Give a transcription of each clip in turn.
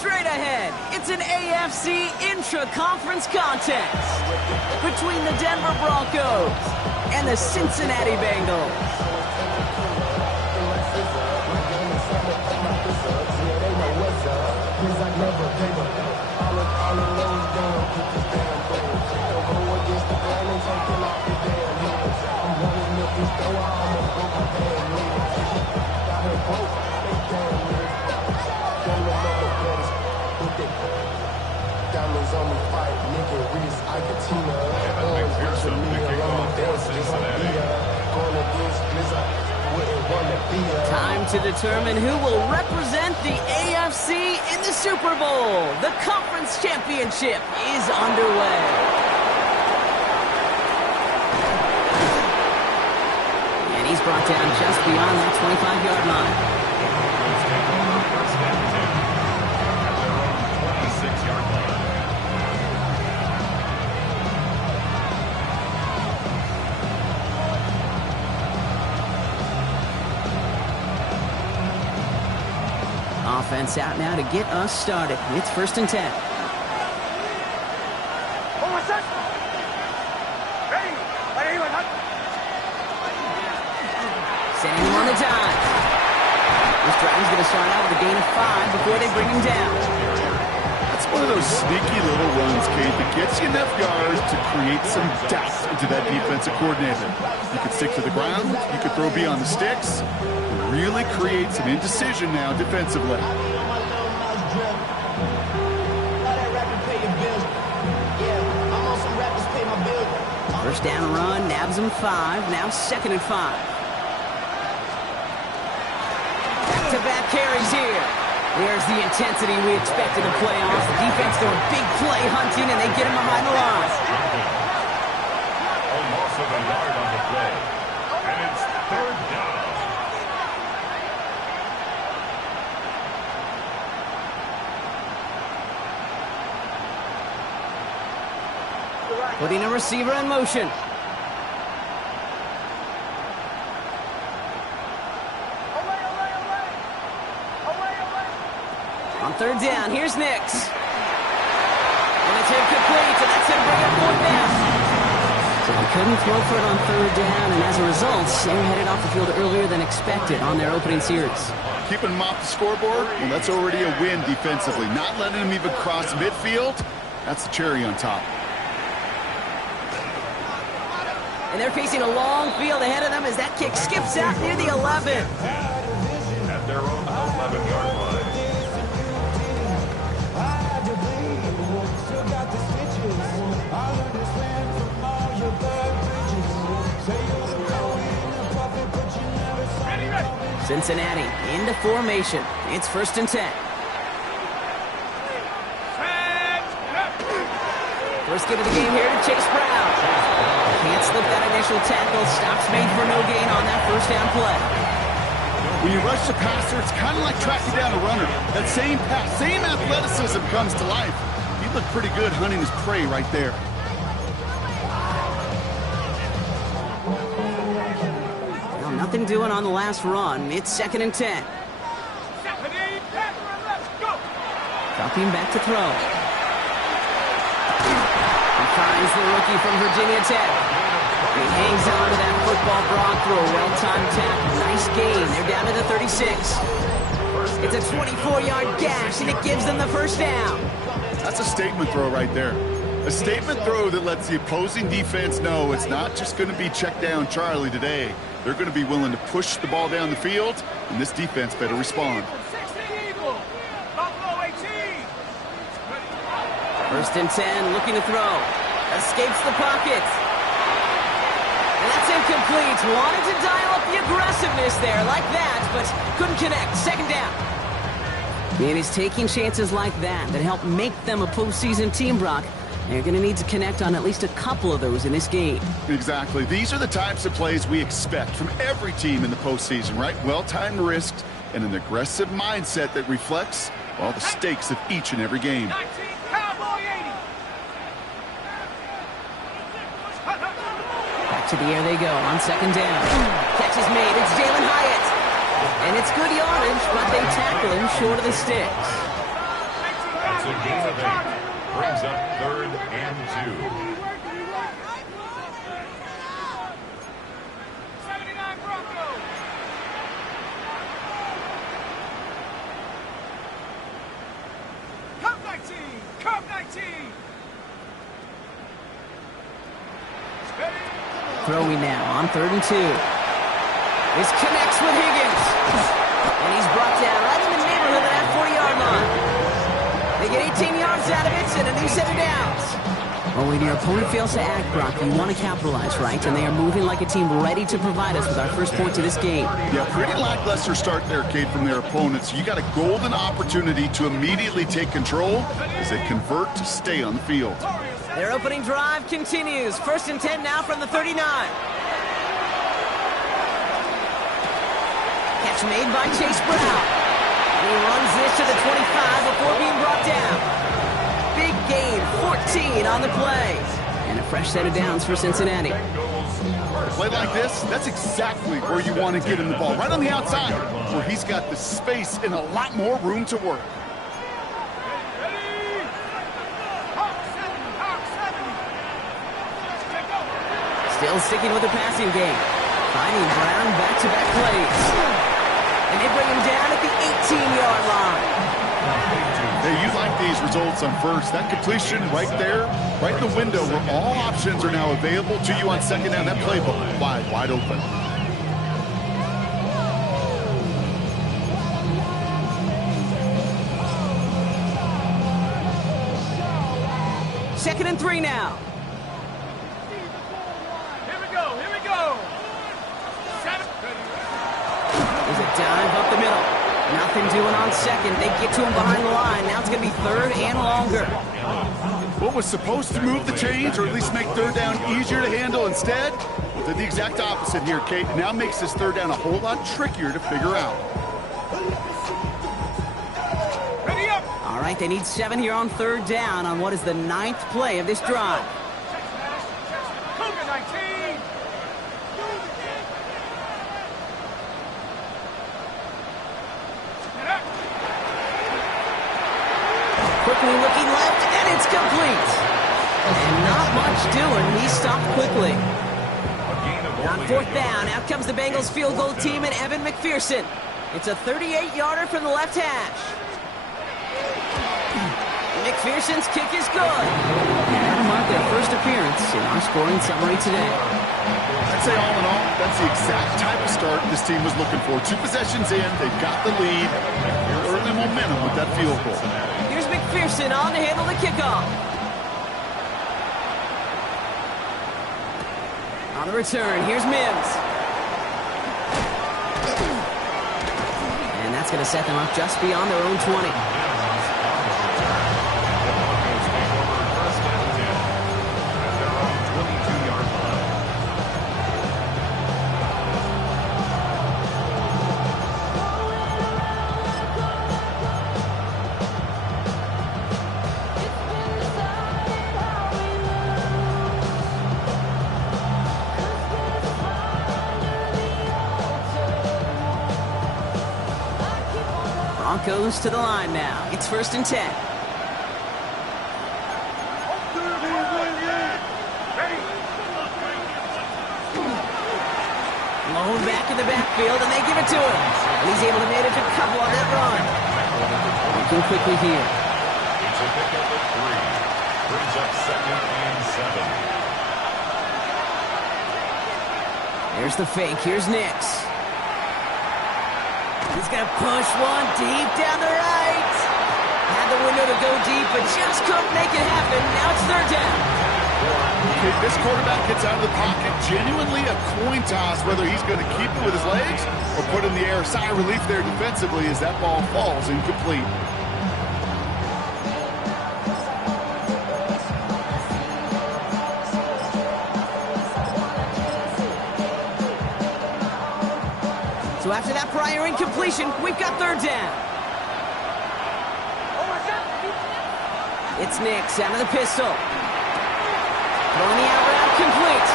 Straight ahead, it's an AFC intra-conference contest between the Denver Broncos and the Cincinnati Bengals. Time to determine who will represent the AFC in the Super Bowl. The conference championship is underway. And he's brought down just beyond that 25-yard line. Offense out now to get us started. It's 1st and 10. Ready? Sending him on the dime. This drive is going to start out with a gain of 5 before they bring him down. That's one of those sneaky little runs, Kate, that gets you enough yards to create some doubt into that defensive coordinator. You could stick to the ground. You could throw beyond the sticks. Really create some indecision now defensively. First down run, nabs him 5, now 2nd and 5. Back-to-back carries here. There's the intensity we expect in the playoffs. The defense doing big play hunting, and they get him behind the line. Almost a yard on the play. And it's 3rd down. Putting a receiver in motion. On 3rd down, here's Nix. And it's incomplete, and that's him bringing 4th down. So they couldn't throw for it on 3rd down, and as a result, they were headed off the field earlier than expected on their opening series. Keeping him off the scoreboard, well, that's already a win defensively. Not letting him even cross midfield, that's the cherry on top. And they're facing a long field ahead of them as that kick skips out near the 11. At their own 11-yard line. Cincinnati into formation. It's 1st and 10. First get of the game here to Chase Brown. Can't slip that initial tackle. Stops made for no gain on that 1st down play. When you rush the passer, it's kind of like tracking down a runner. That same pass, same athleticism comes to life. He looked pretty good hunting his prey right there. Well, nothing doing on the last run. It's 2nd and 10. Dropping back to throw. Finds the rookie from Virginia Tech. He hangs on to that football Brock for a well-timed tackle. Nice gain. They're down to the 36. It's a 24-yard gash, and it gives them the 1st down. That's a statement throw right there. A statement throw that lets the opposing defense know it's not just going to be check down Charlie today. They're going to be willing to push the ball down the field, and this defense better respond. 1st and 10, looking to throw. Escapes the pocket. And that's incomplete. Wanted to dial up the aggressiveness there like that, but couldn't connect. 2nd down. And he's taking chances like that help make them a postseason team, Brock. They're going to need to connect on at least a couple of those in this game. Exactly. These are the types of plays we expect from every team in the postseason, right? Well-timed risks and an aggressive mindset that reflects all the stakes of each and every game. To the air they go on 2nd down. Catch is made. It's Jalen Hyatt. And it's good yardage, but they tackle him short of the sticks. a gain of 8. Brings up 3rd and 2. Throwing now on 3rd and 2. This connects with Higgins. And he's brought down right in the neighborhood of that 40-yard line. They get 18 yards out of it and a new set of downs. Well, when your opponent fails to act, Brock, you want to capitalize, right? And they are moving like a team ready to provide us with our first points of this game. Yeah, pretty lackluster start there, Kate, from their opponents. You got a golden opportunity to immediately take control as they convert to stay on the field. Their opening drive continues. 1st and 10 now from the 39. Catch made by Chase Brown. And he runs this to the 25 before being brought down. Big gain, 14 on the play. And a fresh set of downs for Cincinnati. A play like this, that's exactly where you want to get him the ball. Right on the outside, where he's got the space and a lot more room to work. Still sticking with the passing game. Finding Brown back-to-back plays. And they bring him down at the 18-yard line. Hey, you like these results on first. That completion right there, right in the window where all options are now available to you on 2nd down. That playbook wide open. Second and 3 now. There's a dive up the middle. Nothing doing on 2nd. They get to him behind the line. Now it's going to be 3rd and longer. What was supposed to move the chains, or at least make 3rd down easier to handle instead, well, did the exact opposite here, Kate. Now makes this 3rd down a whole lot trickier to figure out. All right, they need 7 here on 3rd down on what is the 9th play of this drive. Quickly looking left, and it's complete. And not much doing. He stopped quickly. On 4th down, out comes the Bengals field goal team and Evan McPherson. It's a 38-yarder from the left hash. McPherson's kick is good. And that'll mark their first appearance in our scoring summary today. I'd say all in all, that's the exact type of start this team was looking for. 2 possessions in, they've got the lead. Early momentum with that field goal. Here's McPherson on to handle the kickoff. On the return, here's Mims. And that's going to set them up just beyond their own 20. Broncos to the line now. It's 1st and 10. Lone back in the backfield, and they give it to him. And he's able to manage a couple on that run. Looking quickly here. It's a pickup of 3. Brings up 2nd and 7. There's the fake. Here's Nix. He's going to push one deep down the right. Had the window to go deep, but just couldn't make it happen. Now it's 3rd down. Okay, this quarterback gets out of the pocket. Genuinely a coin toss whether he's going to keep it with his legs or put in the air. Sigh of relief there defensively as that ball falls incomplete. So after that prior incompletion, we've got 3rd down. It's Nix out of the pistol. Throwing the out route complete.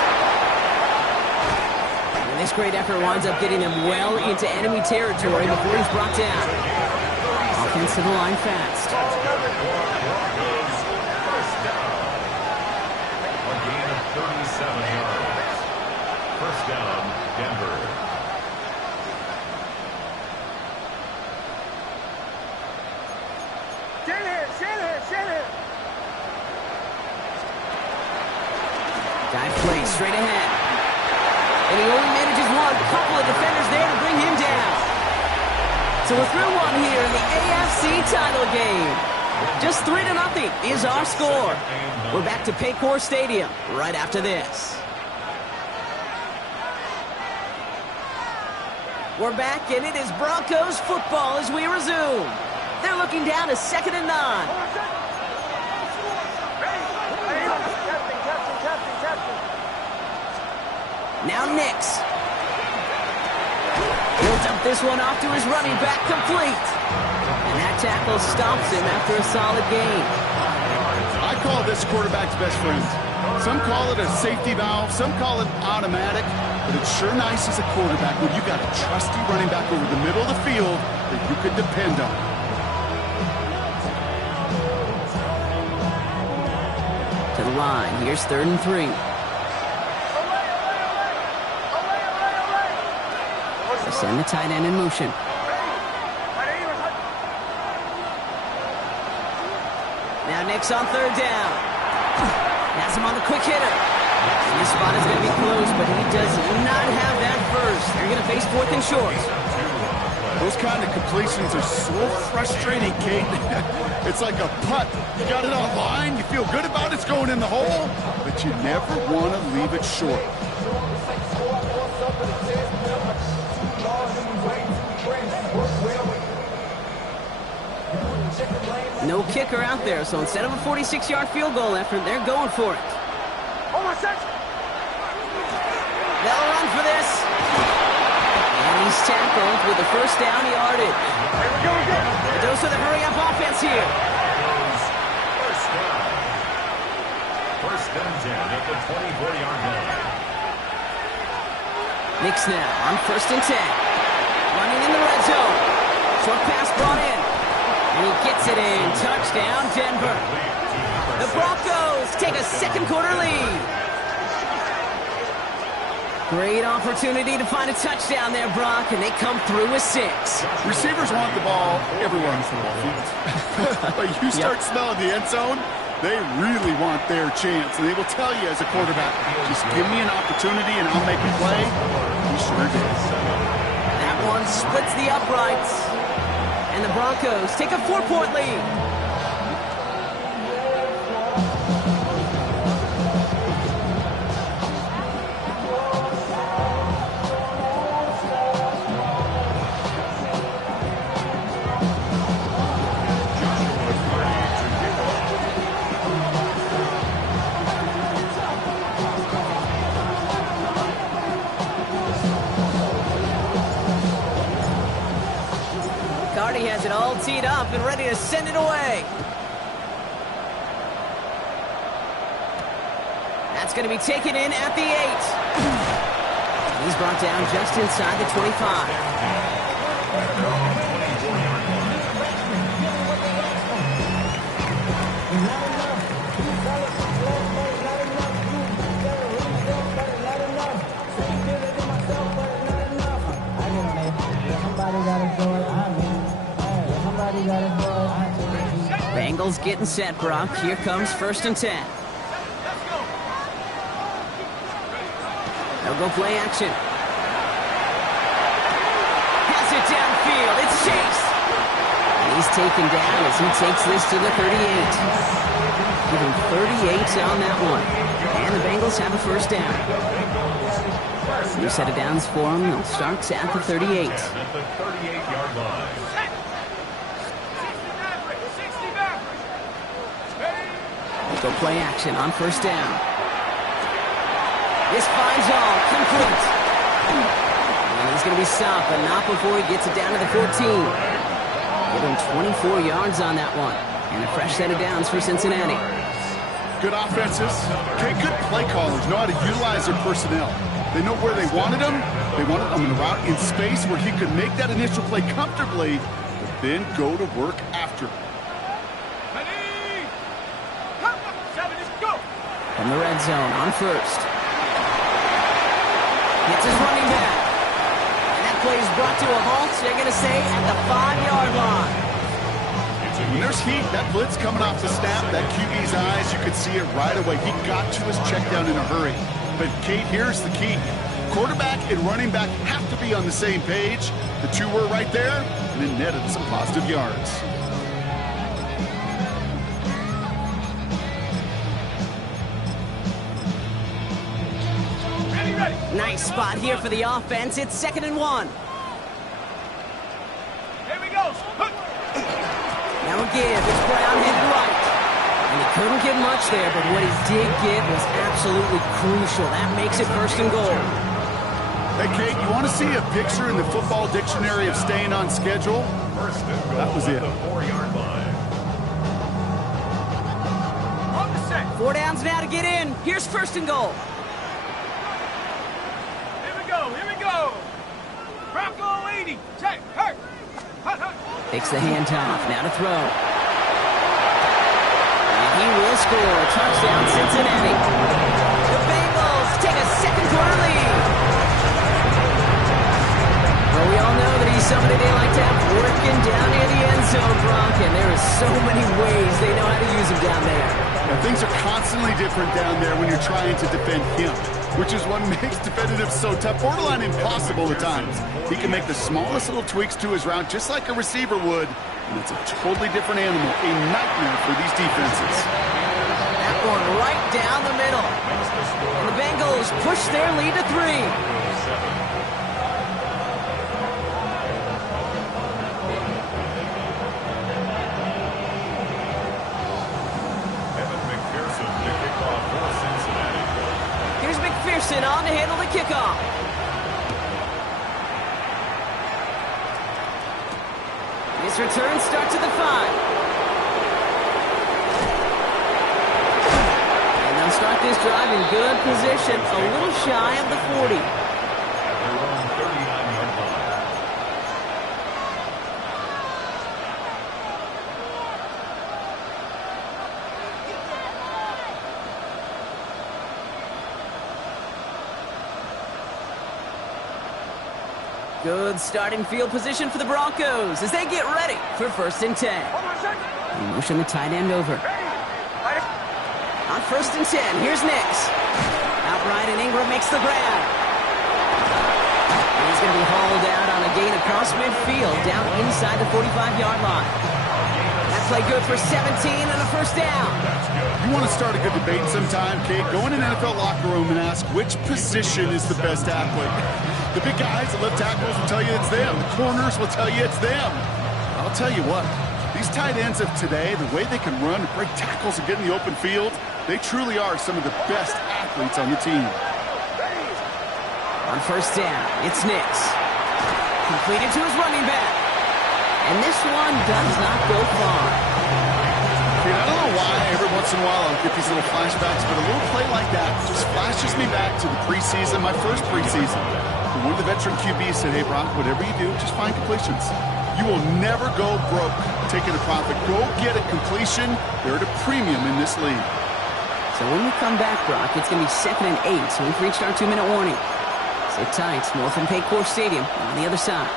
And this great effort winds up getting him well into enemy territory before he's brought down. Offense to the line fast. Denver. Dive play straight ahead. And he only manages one. Couple of defenders there to bring him down. So we're through one here in the AFC title game. Just 3-0 is our score. We're back to Paycor Stadium right after this. We're back, and it is Broncos football as we resume. They're looking down to 2nd and 9. Now Nix. He'll dump this one off to his running back, complete. And that tackle stops him after a solid gain. I call this quarterback's best friend. Some call it a safety valve, some call it automatic, but it's sure nice as a quarterback when you got a trusty running back over the middle of the field that you can depend on. To the line, here's 3rd and 3. They send the tight end in motion. Now Nix on 3rd down. Has him on the quick hitter. And this spot is going to be close, but he does not have that first. They're going to face 4th and short. Those kind of completions are so frustrating, Kate. It's like a putt. You got it on line, you feel good about it's going in the hole, but you never want to leave it short. No kicker out there, so instead of a 46-yard field goal effort, they're going for it. They'll run for this. And he's tackled with the first down yardage. A dose of the hurry-up offense here. First down 10 at the 24-yard line. Nix now on 1st and 10. Running in the red zone. Short pass brought in. And he gets it in. Touchdown, Denver. The Broncos take a 2nd quarter lead. Great opportunity to find a touchdown there, Brock, and they come through with 6. Receivers want the ball everywhere on the football field. But you start smelling the end zone, they really want their chance. And they will tell you as a quarterback, just give me an opportunity and I'll make a play. He sure did. That one splits the uprights. And the Broncos take a 4-point lead. He has it all teed up and ready to send it away. That's going to be taken in at the 8. He's brought down just inside the 25. Bengals getting set, Brock. Here comes 1st and 10. They'll go play action. Has it downfield. It's Chase. And he's taken down as he takes this to the 38. Give him 38 on that one. And the Bengals have a 1st down. New set of downs for them. They'll start at the 38. At the 38-yard line. Go play action on 1st down. This finds all, complete. And he's going to be stopped, but not before he gets it down to the 14. Give him 24 yards on that one. And a fresh set of downs for Cincinnati. Good offenses. Okay, good play callers know how to utilize their personnel. They know where they wanted them. They wanted them in a route in space where he could make that initial play comfortably, but then go to work after. From the red zone on 1st. It's his running back. And that play is brought to a halt, they're going to say, at the 5-yard line. When there's heat, that blitz coming off the snap, that QB's eyes, you could see it right away. He got to his check down in a hurry. But, Kate, here's the key. Quarterback and running back have to be on the same page. The two were right there, and it netted some positive yards. Nice spot here for the offense. It's 2nd and 1. Here we go. Now a give. It's Brown headed right. And he couldn't get much there, but what he did get was absolutely crucial. That makes it 1st and goal. Hey, Kate, you want to see a picture in the football dictionary of staying on schedule? That was it. 4-yard line. On the set. 4 downs now to get in. Here's 1st and goal. Here we go. Bronco 80. Check. Hurt. Takes the handoff. Now to throw. And he will score. Touchdown, Cincinnati. The Bengals take a 2nd quarter lead. Well, we all know that he's somebody they like to have working down near the end zone, Bronk, and there are so many ways they know how to use him down there. Now, things are constantly different down there when you're trying to defend him, which is what makes defending him so tough, borderline impossible at times. He can make the smallest little tweaks to his route just like a receiver would, and it's a totally different animal, a nightmare for these defenses. That one right down the middle. And the Bengals push their lead to 3. On to handle the kickoff. This return starts at the 5. And they'll start this drive in good position, a little shy of the 40. At their own 39-yard line. Good starting field position for the Broncos as they get ready for 1st and 10. They motion the tight end over. On 1st and 10, here's Nix. Outright and Ingram makes the grab. And he's going to be hauled out on a gain across midfield down inside the 45-yard line. That play good for 17 and a 1st down. You want to start a good debate sometime, Kate? Go in an NFL locker room and ask which position is the best athlete. The big guys, the left tackles will tell you it's them. The corners will tell you it's them. I'll tell you what, these tight ends of today, the way they can run, break tackles, and get in the open field, they truly are some of the best athletes on the team. On 1st down, it's Nix. Completed to his running back. And this one does not go far. I don't know why every once in a while I'll get these little flashbacks, but a little play like that just flashes me back to the preseason, my first preseason. And one of the veteran QBs said, hey, Brock, whatever you do, just find completions. You will never go broke taking a profit. Go get a completion. They're at a premium in this league. So when we come back, Brock, it's going to be 2nd and 8, so we've reached our 2-minute warning. Sit tight, more from Paycor Stadium on the other side.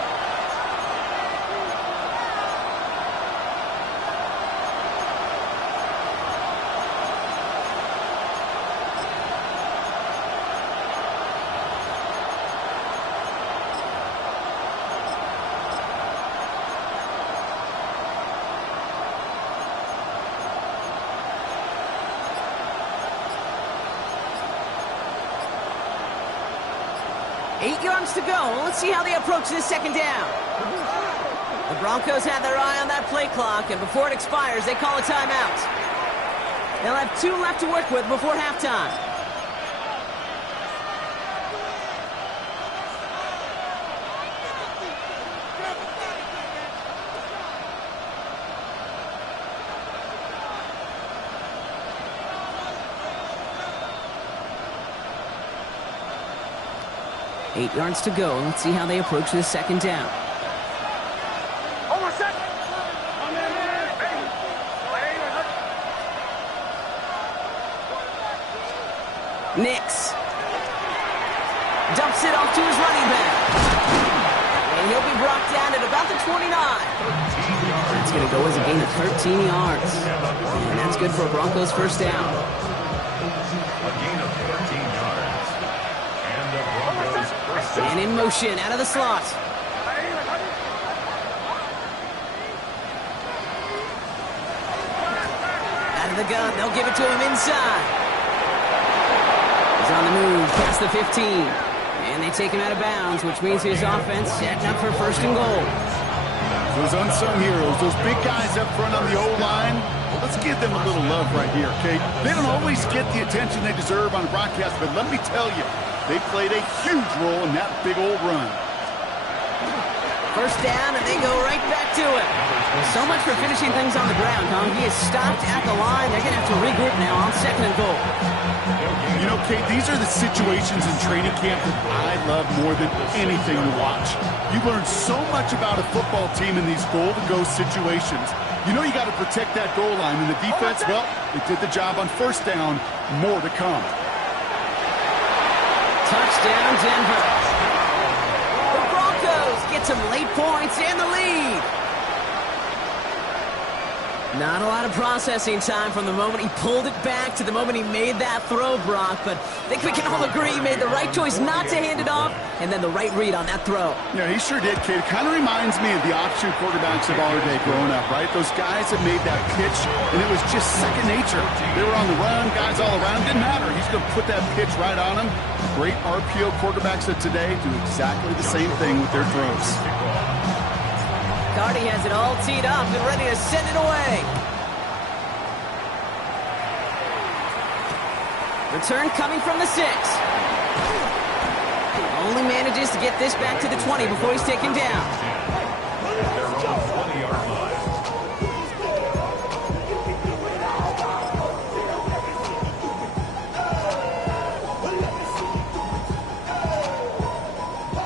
To go. Let's see how they approach this 2nd down. The Broncos had their eye on that play clock, and before it expires, they call a timeout. They'll have 2 left to work with before halftime. Eight yards to go. Let's see how they approach this 2nd down. Nix. Dumps it off to his running back. And he'll be brought down at about the 29. That's going to go as a gain of 13 yards. And that's good for a Broncos first down. A gain of 13 yards. And the Broncos first down. And in motion, out of the slot. Out of the gun, they'll give it to him inside. He's on the move, past the 15. And they take him out of bounds, which means his offense setting up for first and goal. Those unsung heroes, those big guys up front on the O-line, well, let's give them a little love right here, okay? They don't always get the attention they deserve on the broadcast, but let me tell you, they played a huge role in that big old run. First down, and they go right back to it. Well, so much for finishing things on the ground, huh? He is stopped at the line. They're going to have to regroup now on second and goal. You know, Kate, these are the situations in training camp that I love more than anything to watch. You learn so much about a football team in these goal-to-go situations. You know you got to protect that goal line, and the defense, well, they did the job on first down. More to come. Touchdown, Denver. The Broncos get some late points and the lead. Not a lot of processing time from the moment he pulled it back to the moment he made that throw, Brock. But I think we can all agree he made the right choice not to hand it off, and then the right read on that throw. Yeah, he sure did, kid. It kind of reminds me of the option quarterbacks of our day growing up, right? Those guys that made that pitch, and it was just second nature. They were on the run, guys all around. Didn't matter. He's going to put that pitch right on him. Great RPO quarterbacks of today do exactly the same thing with their throws. Cardi has it all teed up and ready to send it away. Return coming from the 6. Only manages to get this back to the 20 before he's taken down. Their own 20-yard line.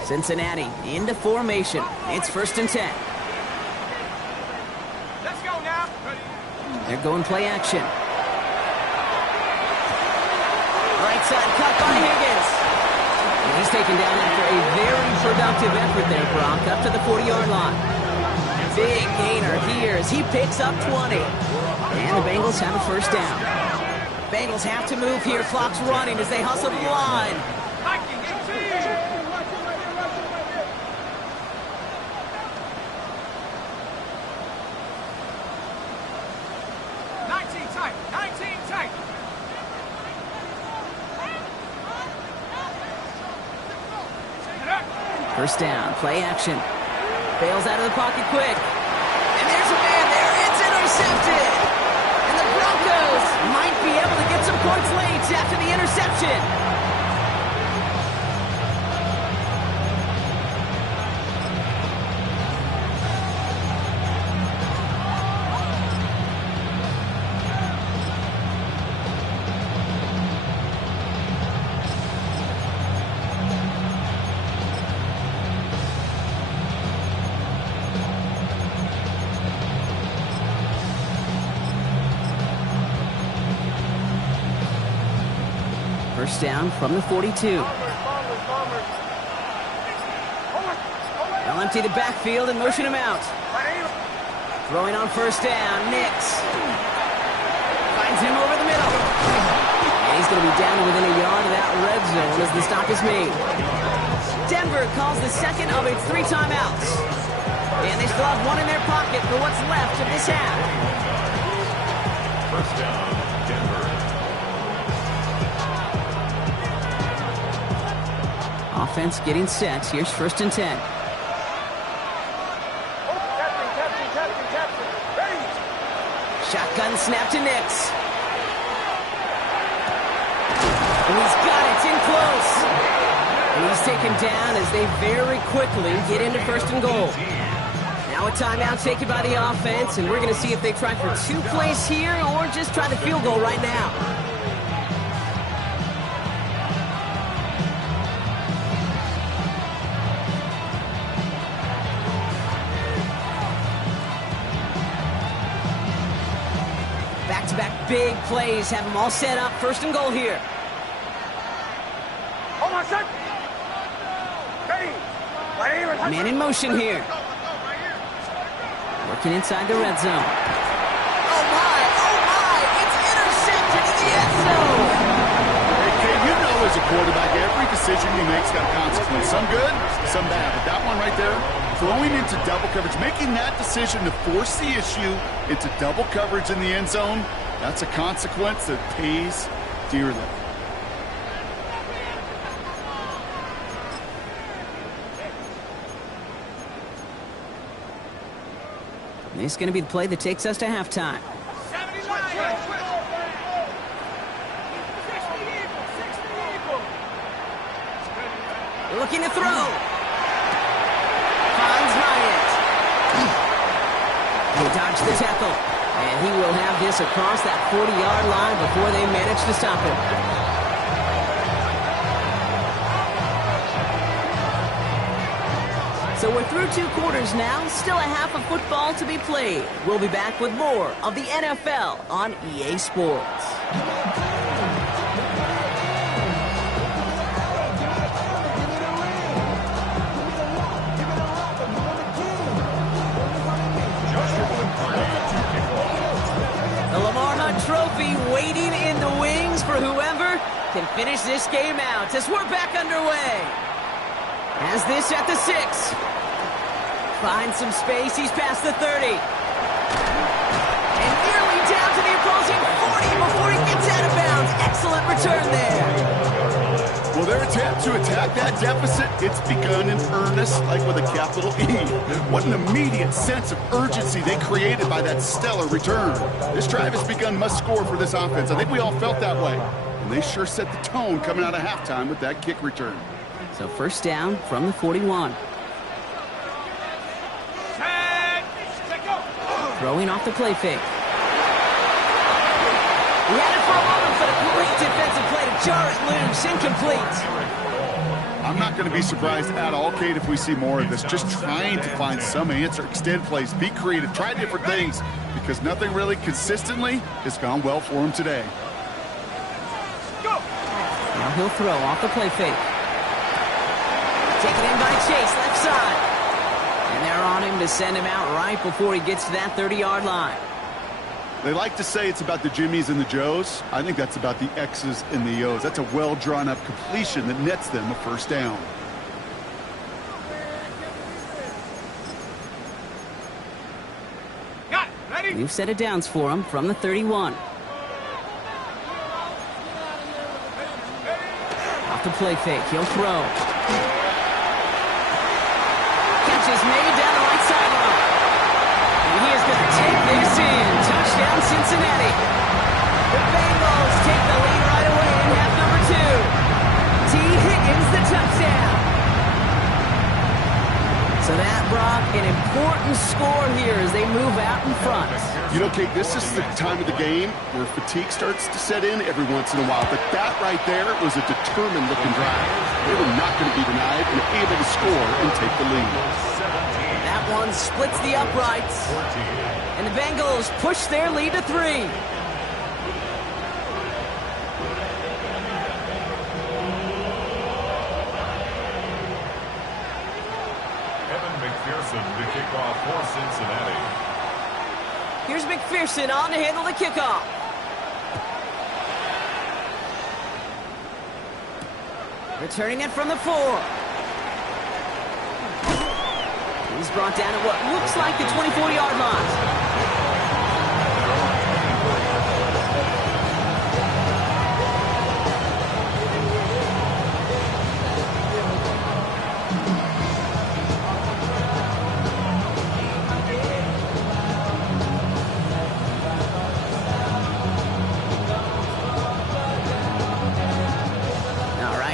Cincinnati into formation. It's 1st and 10. They're going play action. Right side cut by Higgins. And he's taken down after a very productive effort there, Brock, up to the 40-yard line. Big gainer here as he picks up 20. And the Bengals have a first down. Bengals have to move here. Clock's running as they hustle to the line. First down, play action. Bails out of the pocket quick. And there's a man there. It's intercepted. And the Broncos might be able to get some points late after the interception. First down from the 42. They'll empty the backfield and motion him out. Throwing on first down, Nix. Finds him over the middle. And he's going to be down to within a yard of that red zone as the stop is made. Denver calls the second of its 3 timeouts. And they still have one in their pocket for what's left of this half. First down, Denver. Offense getting set. Here's 1st and 10. Shotgun snap to Nix. And he's got it in close. And he's taken down as they very quickly get into 1st and goal. Now a timeout taken by the offense, and we're going to see if they try for 2 plays here or just try the field goal right now. Back-to-back big plays have them all set up. 1st and goal here. Man in motion here. Working inside the red zone. Oh my, it's intercepted in the end zone. Hey, Kate, you know as a quarterback, every decision you make's got a consequence. Some good, some bad. But that one right there, throwing into double coverage, making that decision to force the issue into double coverage in the end zone, that's a consequence that pays dearly. This is going to be the play that takes us to halftime. Looking to throw. Finds Bryant. He dodged the tackle. And he will have this across that 40-yard line before they manage to stop him. So we're through 2 quarters now. Still a half of football to be played. We'll be back with more of the NFL on EA Sports. Trophy waiting in the wings for whoever can finish this game out as we're back underway. Has this at the 6. Finds some space. He's past the 30. And nearly down to the opposing 40 before he gets out of bounds. Excellent return there. Well, their attempt to attack that deficit, it's begun in earnest, like with a capital E. What an immediate sense of urgency they created by that stellar return. This drive has begun must score for this offense. I think we all felt that way. And they sure set the tone coming out of halftime with that kick return. So first down from the 41. Throwing off the play fake. He had it for a moment, but a great defensive play to jar it loose. Incomplete. I'm not going to be surprised at all, Kate, if we see more of this. Just trying to find some answer, extend plays, be creative, try different things, because nothing really consistently has gone well for him today. Now he'll throw off the play fake. Taken in by Chase, left side. And they're on him to send him out right before he gets to that 30-yard line. They like to say it's about the Jimmies and the Joes. I think that's about the X's and the O's. That's a well-drawn-up completion that nets them a first down. We've set it downs for him from the 31. Off the play fake, he'll throw. Catch is made down the right sideline. And he is going to take this in. Touchdown, Cincinnati. The Bengals take the lead right away in half number 2. T. Higgins, the touchdown. So that brought an important score here as they move out in front. You know, Kate, this is the time of the game where fatigue starts to set in every once in a while. But that right there was a determined-looking drive. They were not going to be denied and able to score and take the lead. That one splits the uprights. And the Bengals push their lead to 3. The kickoff for Cincinnati. Here's McPherson on to handle the kickoff. Returning it from the 4. He's brought down at what looks like the 24-yard line.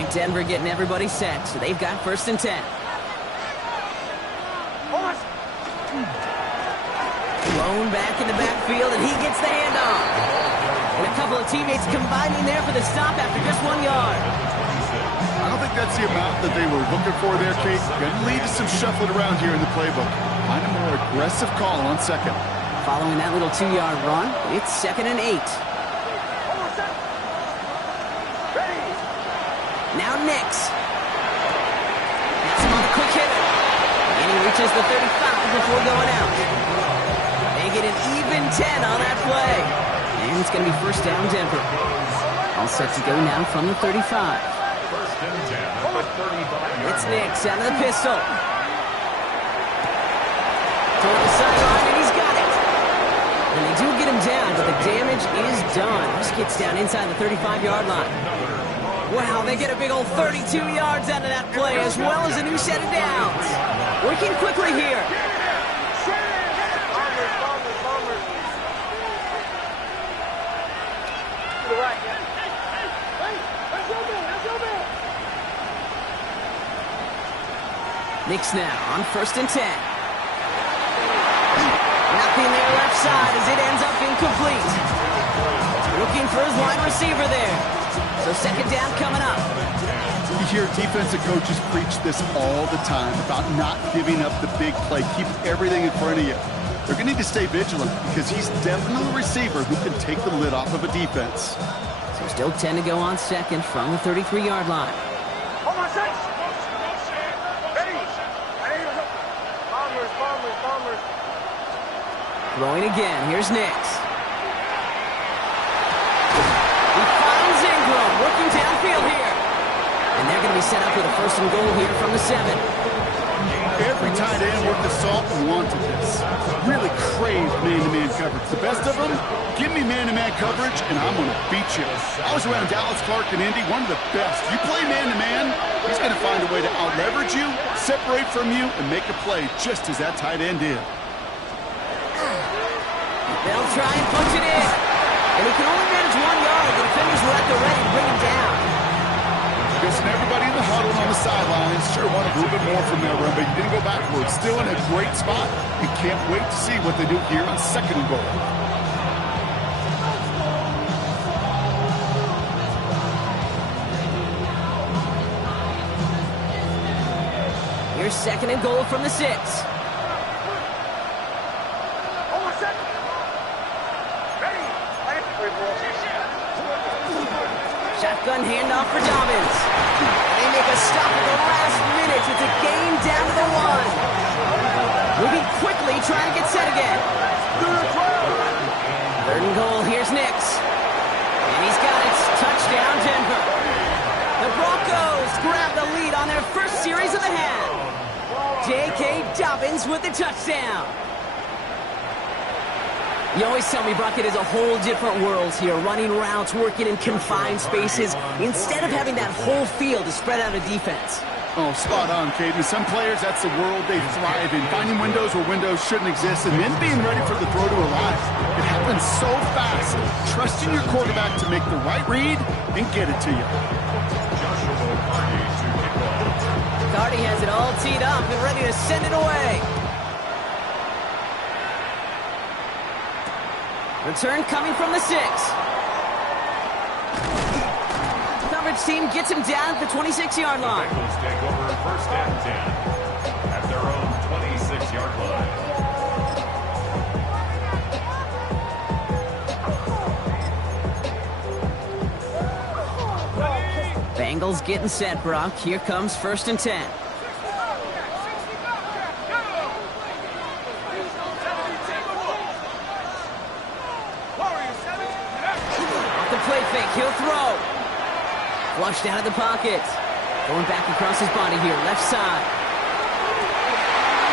Denver getting everybody set, so they've got 1st and 10. Blown back in the backfield, and he gets the handoff. And a couple of teammates combining there for the stop after just 1 yard. I don't think that's the amount that they were looking for there, Kate. Going to lead to some shuffling around here in the playbook. Find a more aggressive call on 2nd. Following that little 2-yard run, it's 2nd and 8. Now Nix. That's him on the quick hitter. reaches the 35 before going out. They get an even 10 on that play. And it's going to be first down Denver. All set to go now from the 35. First and 10 at the 35. It's Nix out of the pistol. Toward the sideline, and he's got it. And they do get him down, but the damage is done. Just gets down inside the 35-yard line. Wow, they get a big old 32 yards out of that play, as well as a new set of downs. Working quickly here. Nix now on first and 10. Nothing there left side as it ends up incomplete. Looking for his wide receiver there. So second down coming up. You hear defensive coaches preach this all the time about not giving up the big play. Keep everything in front of you. They're going to need to stay vigilant because he's definitely a receiver who can take the lid off of a defense. So still 10 to go on second from the 33-yard line. Throwing again. Here's Nix. He finds Ingram working downfield here. And they're going to be set up with a first and goal here from the 7. Every tight end worth the salt wanted this. Really craved man-to-man coverage. The best of them, give me man-to-man coverage, and I'm going to beat you. I was around Dallas, Clark, and Indy, one of the best. You play man-to-man, he's going to find a way to out-leverage you, separate from you, and make a play just as that tight end did. They'll try and punch it in. And he can only manage 1 yard. The defenders were at the ready to bring him down. Just everybody in the huddle on the sidelines sure wanted a little bit more from that run, but he didn't go backwards. Still in a great spot. You can't wait to see what they do here on second and goal. Here's second and goal from the 6. Shotgun handoff for Dobbins. They make a stop at the last minute. It's a gain down to the 1. Moving quickly, trying to get set again. Third and goal, here's Nix. And he's got it. Touchdown, Denver. The Broncos grab the lead on their first series of the half. J.K. Dobbins with the touchdown. You always tell me, Brock, it is a whole different world here, running routes, working in confined spaces, instead of having that whole field to spread out a defense. Oh, spot on, Caden. Some players, that's the world they thrive in. Finding windows where windows shouldn't exist, and then being ready for the throw to arrive. It happens so fast. Trusting your quarterback to make the right read and get it to you. Cardi has it all teed up and ready to send it away. Return coming from the 6. Coverage team gets him down at the 26-yard line. Bengals take over first and 10 at their own 26-yard line. Bengals getting set, Brock. Here comes first and 10. He'll throw. Flushed out of the pocket. Going back across his body here, left side.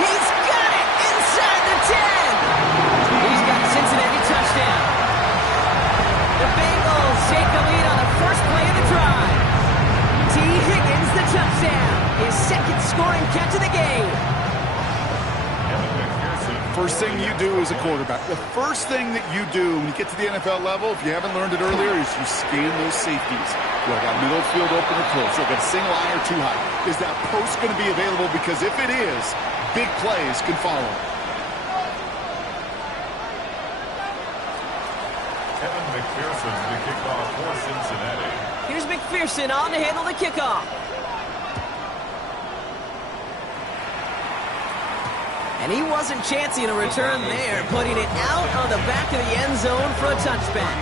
He's got it inside the 10. He's got a Cincinnati touchdown. The Bengals take the lead on the first play of the drive. T. Higgins the touchdown. His second scoring catch of the game. First thing you do as a quarterback, the first thing that you do when you get to the NFL level, if you haven't learned it earlier, is you scan those safeties. Do I got middle field open or close? Do I got a single eye or too high? Is that post going to be available? Because if it is, big plays can follow. Kevin McPherson to kick off for Cincinnati. Here's McPherson on to handle the kickoff. And he wasn't chancing a return there, putting it out on the back of the end zone for a touchback.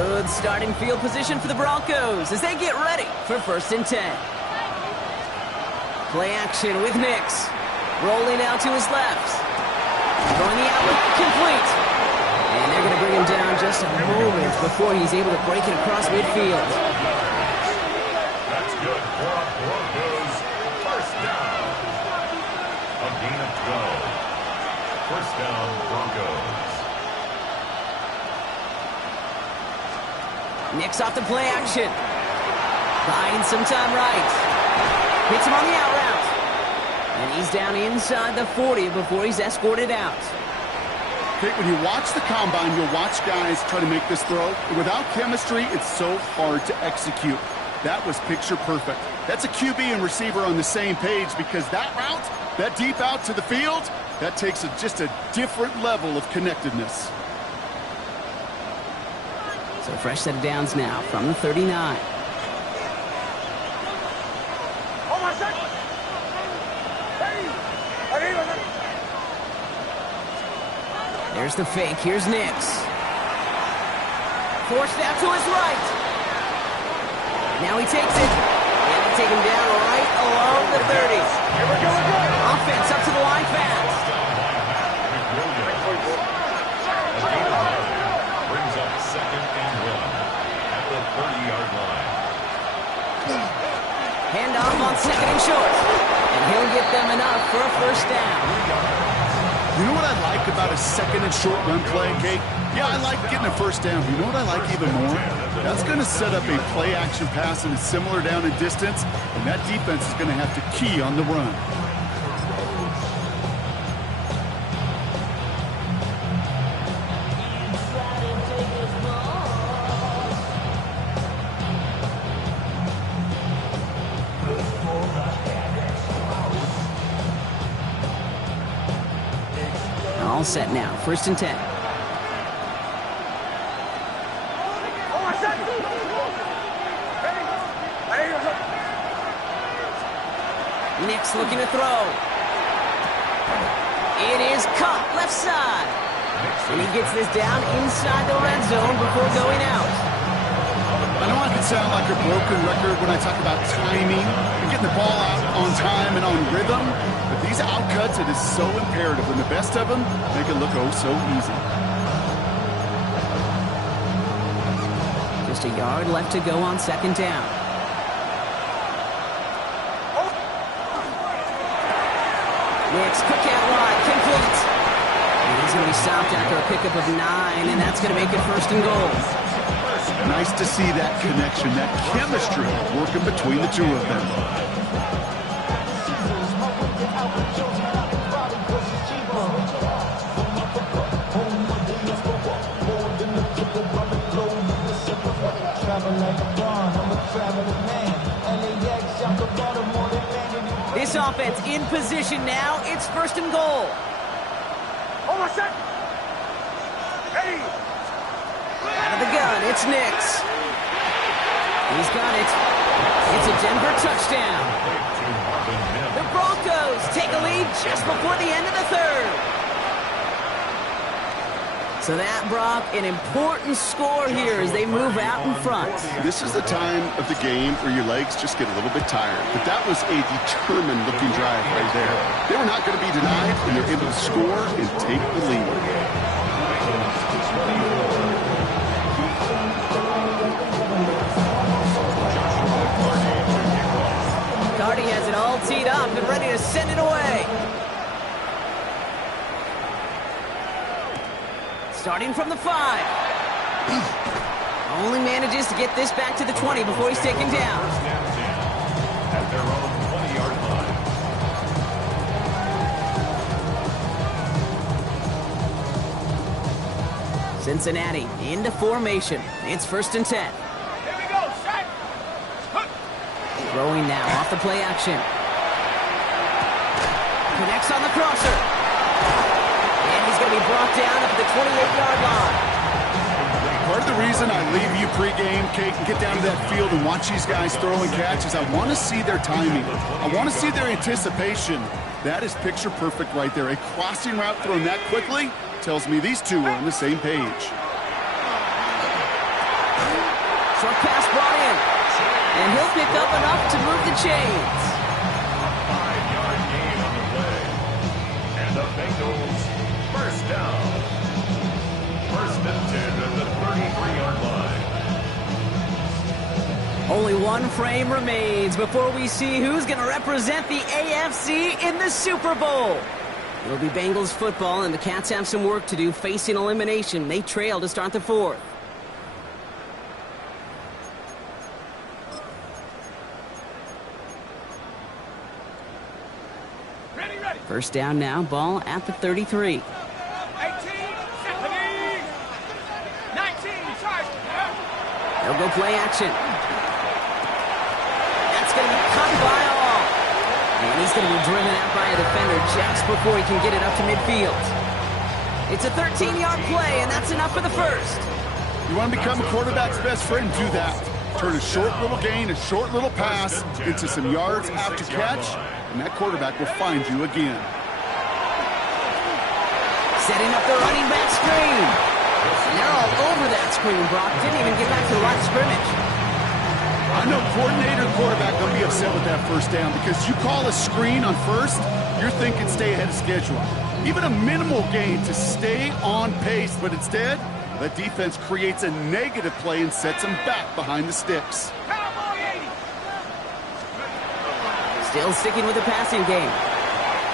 Good starting field position for the Broncos as they get ready for 1st and 10. Play action with Nix. Rolling out to his left. Throwing the outlet, complete. And they're going to bring him down just a moment before he's able to break it across midfield. That's good for a Broncos first down. A gain of 12. First down, Broncos. Nix off the play action. Buying some time right. Hits him on the out route. And he's down inside the 40 before he's escorted out. Okay, when you watch the combine, you'll watch guys try to make this throw. Without chemistry, it's so hard to execute. That was picture perfect. That's a QB and receiver on the same page because that route, that deep out to the field, that takes just a different level of connectedness. So fresh set of downs now from the 39. There's the fake. Here's Nix. Forced out to his right. Now he takes it. And they take him down right along the 30. Offense up to the line fast. Brings up 2nd and 1 at the 30-yard line. Hand off on 2nd and short. And he'll get them enough for a first down. You know what I like about a 2nd and short run play, Kate? Yeah, I like getting a first down. You know what I like even more? That's going to set up a play action pass and a similar down in distance, and that defense is going to have to key on the run. All set now. 1st and 10. Nix looking to throw. It is caught left side. And he gets this down inside the red zone before going out. I know I can sound like a broken record when I talk about timing and getting the ball out on time and on rhythm, but these outcuts, it is so imperative, and the best of them make it look oh so easy. Just a yard left to go on 2nd down. Nix, quick out wide, complete. And he's going to be stopped after a pickup of 9, and that's going to make it 1st and goal. Nice to see that connection, that chemistry working between the two of them. This offense in position now. It's 1st and goal. Out of the gun, it's Nix. He's got it. It's a Denver touchdown. The Broncos take a lead just before the end of the 3rd. So that, Brock, an important score here as they move out in front. This is the time of the game where your legs just get a little bit tired. But that was a determined-looking drive right there. They were not going to be denied, and they're able to score and take the lead. Cardi has it all teed up and ready to send it away. Starting from the 5. Only manages to get this back to the 20 before he's taken down. At their own 20-yard line. Cincinnati into formation. It's 1st and 10. Throwing now off the play action. Connects on the crosser. And he's going to be brought down at the 28-yard line. Part of the reason I leave you pregame, Kate, and get down to that field and watch these guys throw and catch is I want to see their timing. I want to see their anticipation. That is picture perfect right there. A crossing route thrown that quickly tells me these two are on the same page. Short pass brought in. And he'll pick up enough to move the chains. 5-yard gain on the play. And the Bengals first down. First and 10 at the 33-yard line. Only one frame remains before we see who's going to represent the AFC in the Super Bowl. It'll be Bengals football, and the Cats have some work to do facing elimination. They trail to start the fourth. First down now, ball at the 33. 18, 17, 19, charge. They'll go play action. That's going to be cut by all. And he's going to be driven out by a defender just before he can get it up to midfield. It's a 13-yard play, and that's enough for the first. You want to become a quarterback's best friend, do that. Turn a short little gain, a short little pass into some yards after catch, and that quarterback will find you again. Setting up the running back screen. And they're all over that screen, Brock. Didn't even get back to the line of scrimmage. I know coordinator and quarterback will be upset with that first down because you call a screen on first, you're thinking stay ahead of schedule. Even a minimal gain to stay on pace, but instead, the defense creates a negative play and sets them back behind the sticks. Still sticking with the passing game.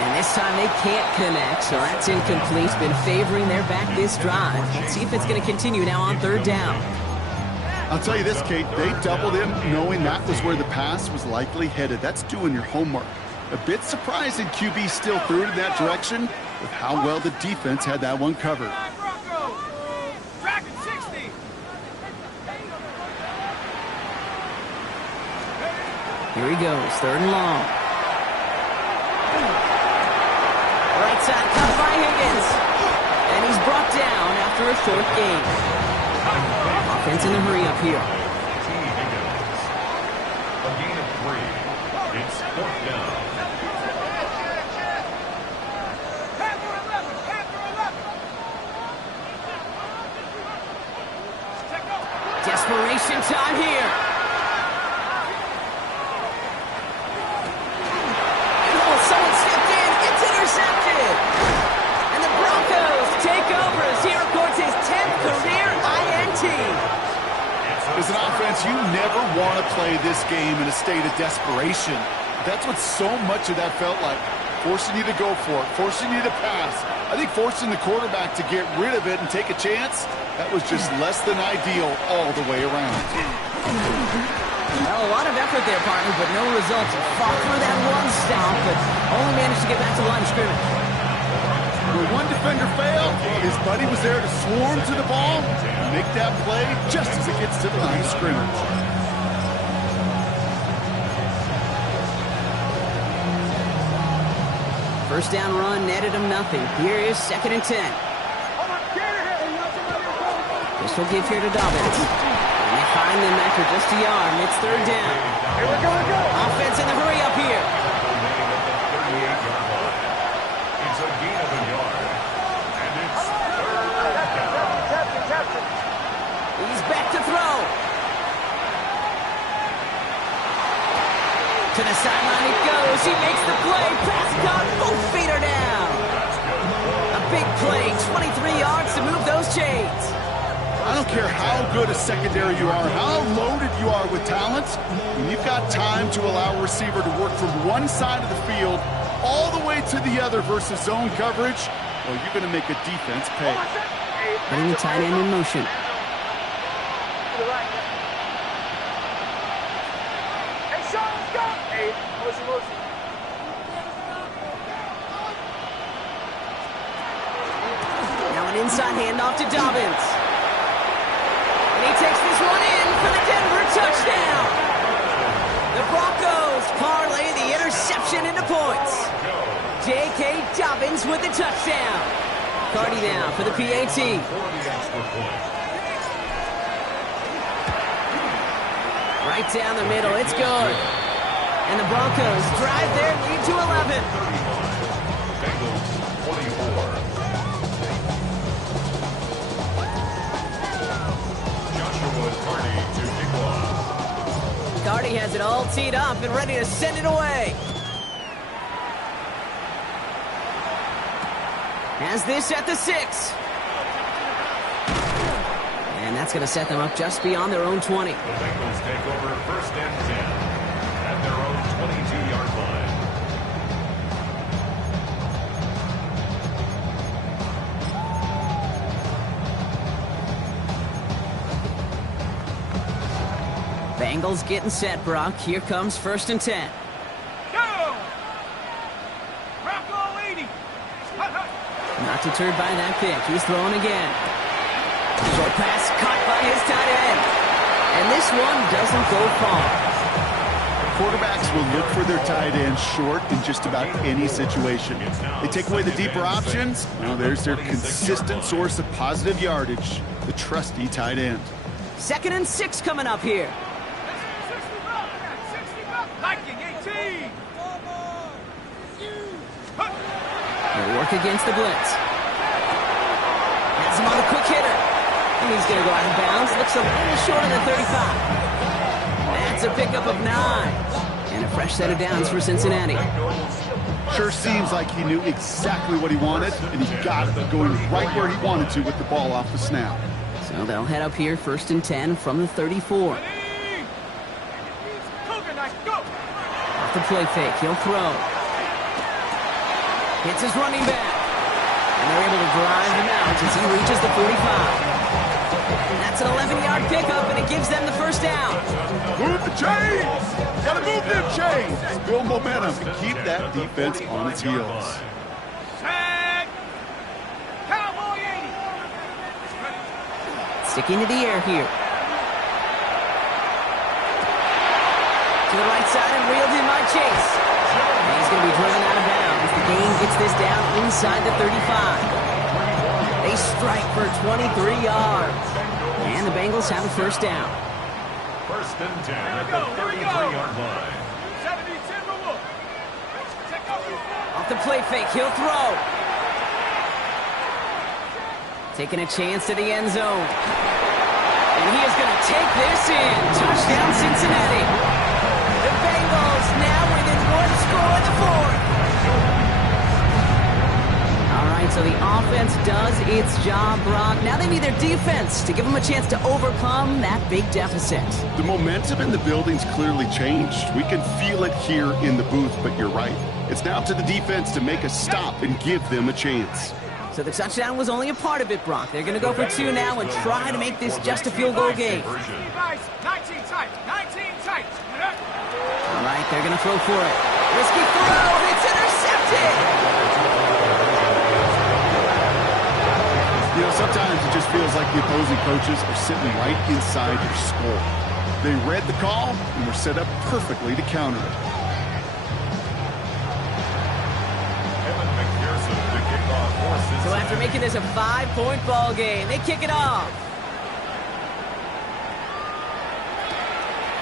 And this time they can't connect, so that's incomplete. Been favoring their back this drive. Let's see if it's going to continue now on third down. I'll tell you this, Kate, they doubled him knowing that was where the pass was likely headed. That's doing your homework. A bit surprising QB still threw it in that direction with how well the defense had that one covered. Here he goes, third and long. Right side cut by Higgins. And he's brought down after a short gain. Offense in the hurry up here. A gain of 3. It's fourth down. Desperation time here. Someone stepped in. It's intercepted. And the Broncos take over as he records his 10th career INT. As an offense, you never want to play this game in a state of desperation. That's what so much of that felt like. Forcing you to go for it, forcing you to pass. I think forcing the quarterback to get rid of it and take a chance, that was just less than ideal all the way around. Well, a lot of effort there, partner, but no results. Fought through that one stop, but only managed to get back to the line of scrimmage. When one defender failed, his buddy was there to swarm to the ball and make that play just as it gets to the line of scrimmage. First down run netted him nothing. Here is 2nd and 10. This will give here to Dobbins. And they find them after just a yard, and it's third down. Here we go. Offense in the hurry up here. It's a gain of a yard. And it's third down. He's back to throw. To the sideline it goes. He makes the play. Pass caught. Both feet are down. A big play. 23 yards to move those chains. I don't care how good a secondary you are, how loaded you are with talent, when you've got time to allow a receiver to work from one side of the field all the way to the other versus zone coverage, well, you're going to make a defense pay. Putting the tight end in motion. Now an inside handoff to Dobbins. And he takes this one in for the Denver touchdown. The Broncos parlay the interception into points. J.K. Dobbins with the touchdown. Cardi now for the PAT. Right down the middle, it's good. And the Broncos drive their lead to 11. Bengals 24. Joshua Carney to kick off. has it all teed up and ready to send it away. Has this at the 6. And that's going to set them up just beyond their own 20. The Bengals take over 1st and 10 at their own 22-yard line. Bengals getting set, Brock. Here comes 1st and 10. Go! Bronco 80. Not deterred by that pick. He's throwing again. Short pass caught by his tight end. And this one doesn't go far. Quarterbacks will look for their tight end short in just about any situation. They take away the deeper options. Well, there's their consistent source of positive yardage, the trusty tight end. 2nd and 6 coming up here. Viking 18. They'll work against the blitz. Has him on a quick hitter. And he's going to go out of bounds. Looks a little short of the 35. That's a pickup of 9. And a fresh set of downs for Cincinnati. Sure seems like he knew exactly what he wanted, and he got it going right where he wanted to with the ball off the snap. So they'll head up here 1st and 10 from the 34. Off the play fake, he'll throw. Hits his running back. And they're able to drive him out as he reaches the 45. That's an 11-yard pickup, and it gives them the 1st down. Move the chains! Gotta move them chains! Build momentum and keep that defense on its heels. Set. Cowboy 80. Sticking to the air here. To the right side and reeled in by Chase. And he's going to be driven out of bounds. The game gets this down inside the 35. They strike for 23 yards. And the Bengals have a 1st down. 1st and 10 at the 33-yard line. 70 Timberwolf. Off the play fake, he'll throw. Taking a chance to the end zone. And he is going to take this in. Touchdown, Cincinnati. The Bengals now within 1 score in the 4th. All right, so the offense does its job, Brock. Now they need their defense to give them a chance to overcome that big deficit. The momentum in the building's clearly changed. We can feel it here in the booth, but you're right. It's now up to the defense to make a stop and give them a chance. So the touchdown was only a part of it, Brock. They're going to go for 2 now and try to make this just a field goal game. 19 tight. 19 tight. All right, they're going to throw for it. Risky throw. It's intercepted. You know, sometimes it just feels like the opposing coaches are sitting right inside your skull. They read the call and were set up perfectly to counter it. So after making this a 5-point ball game, they kick it off.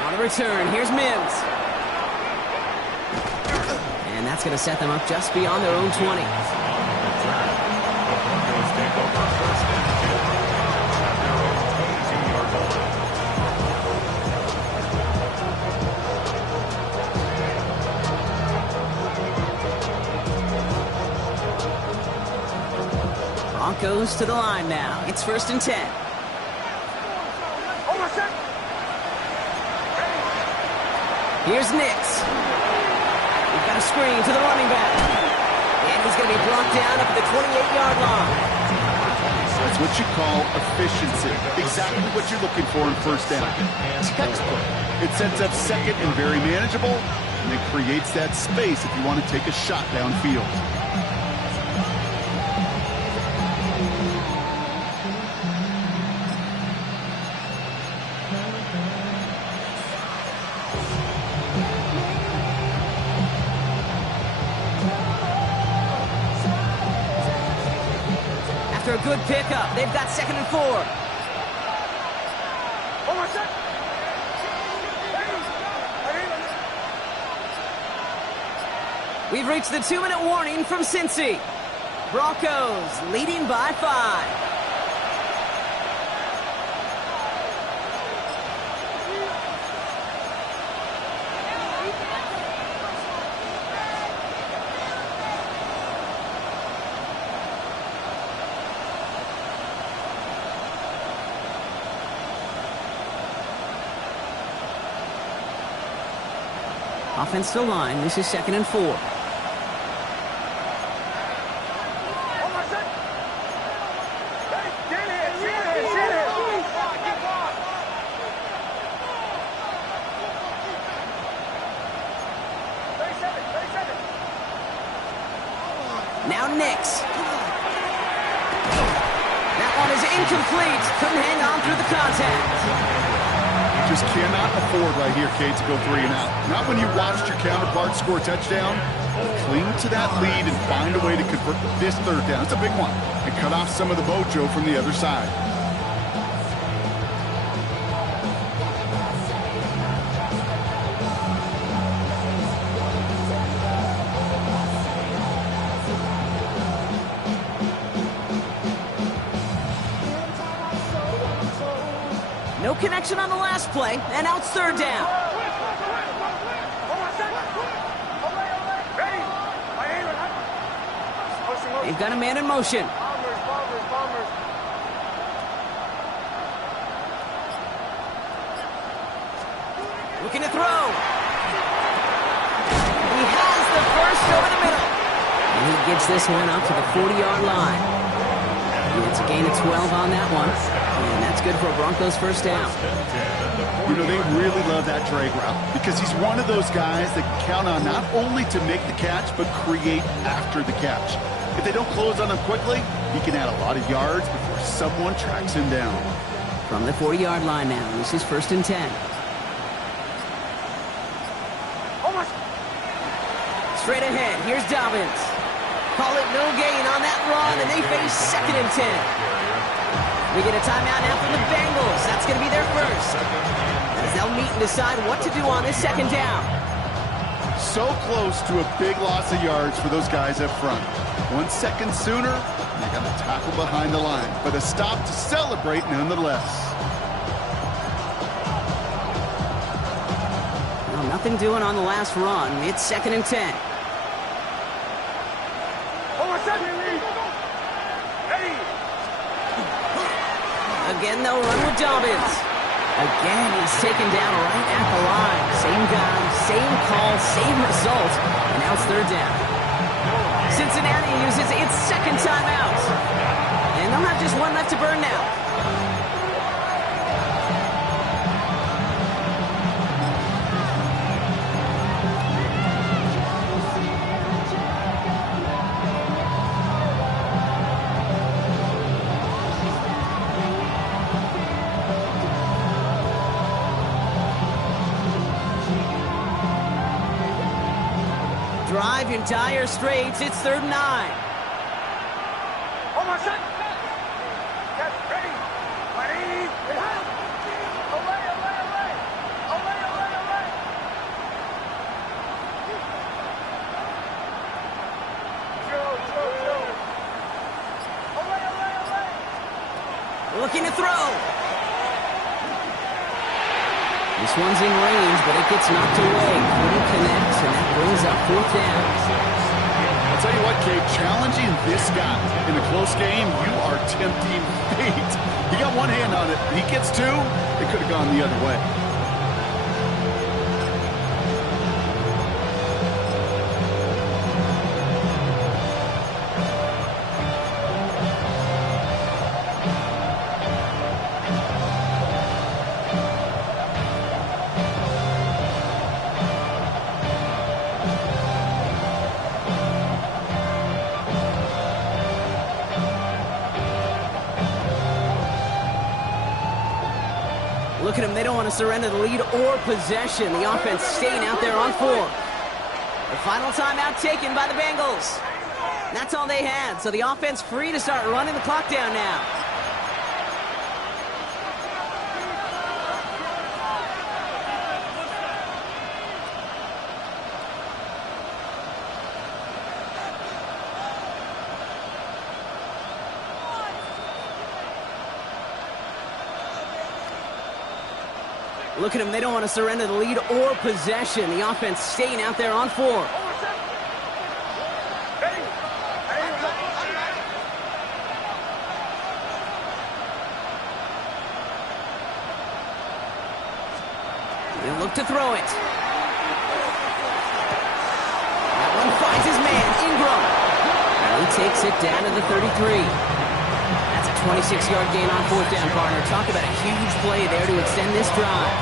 On the return, here's Mims. And that's going to set them up just beyond their own 20. Broncos to the line now. It's 1st and 10. Here's Nix. We've got a screen to the running back. And he's going to be brought down up at the 28-yard line. That's what you call efficiency. Exactly what you're looking for in 1st down. Textbook. It sets up 2nd and very manageable, and it creates that space if you want to take a shot downfield. After a good pickup, they've got 2nd and 4. We've reached the 2-minute warning from Cincy. Broncos leading by 5. Offense to line. This is 2nd and 4. Now Nix. That one is incomplete. Couldn't hang on through the contact. You just cannot afford right here, Kate, to go 3 and out. Not when you watched your counterpart score a touchdown. Cling to that lead and find a way to convert this 3rd down. It's a big one. And cut off some of the mojo from the other side. No connection on the last play, and now it's 3rd down. They've got a man in motion. Looking to throw. He has the first over the middle. And he gets this one up to the 40-yard line. And it's a gain of 12 on that one. And that's good for a Broncos 1st down. You know, they really love that drag route because he's one of those guys that can count on not only to make the catch, but create after the catch. If they don't close on him quickly, he can add a lot of yards before someone tracks him down. From the 40-yard line now, this is 1st and 10. Straight ahead, here's Dobbins. Call it no gain on that run, and they face 2nd and 10. We get a timeout now from the Bengals. That's going to be their first. As they'll meet and decide what to do on this 2nd down. So close to a big loss of yards for those guys up front. 1 second sooner, they got a tackle behind the line, but a stop to celebrate nonetheless. Well, nothing doing on the last run. It's 2nd and 10. Again, they'll run with Dobbins. Again, he's taken down right at the line. Same guy, same call, same result. And now it's 3rd down. Cincinnati uses its 2nd timeout. And they'll have just one left to burn now. Drive in dire straits. It's 3rd and 9. Looking to throw. This one's in range, but it gets knocked away. Couldn't connect, and that brings up 4th down. I'll tell you what, Kate, challenging this guy in a close game, you are tempting fate. He got one hand on it. He gets 2. It could have gone the other way. Look at them. They don't want to surrender the lead or possession. The offense staying out there on 4. The final timeout taken by the Bengals. That's all they had. So the offense free to start running the clock down now. Look at them. They don't want to surrender the lead or possession. The offense staying out there on 4. They look to throw it. finds his man, Ingram. And he takes it down to the 33. That's a 26-yard gain on fourth down, partner. Talk about a huge play there to extend this drive.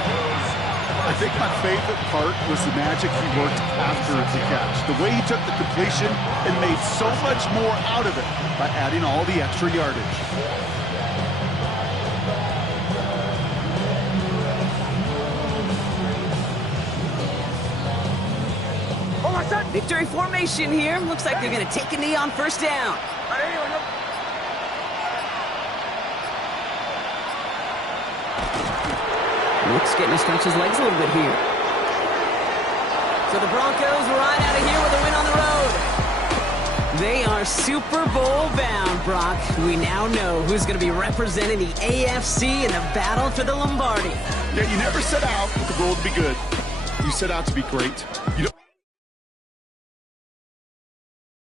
I think my favorite part was the magic he worked after the catch. The way he took the completion and made so much more out of it by adding all the extra yardage. Victory formation here. Looks like they're going to take a knee on first down. Luke's getting to stretch his legs a little bit here. So the Broncos ride out of here with a win on the road. They are Super Bowl bound, Brock. We now know who's going to be representing the AFC in the battle for the Lombardi. Yeah, you never set out with the goal to be good. You set out to be great. You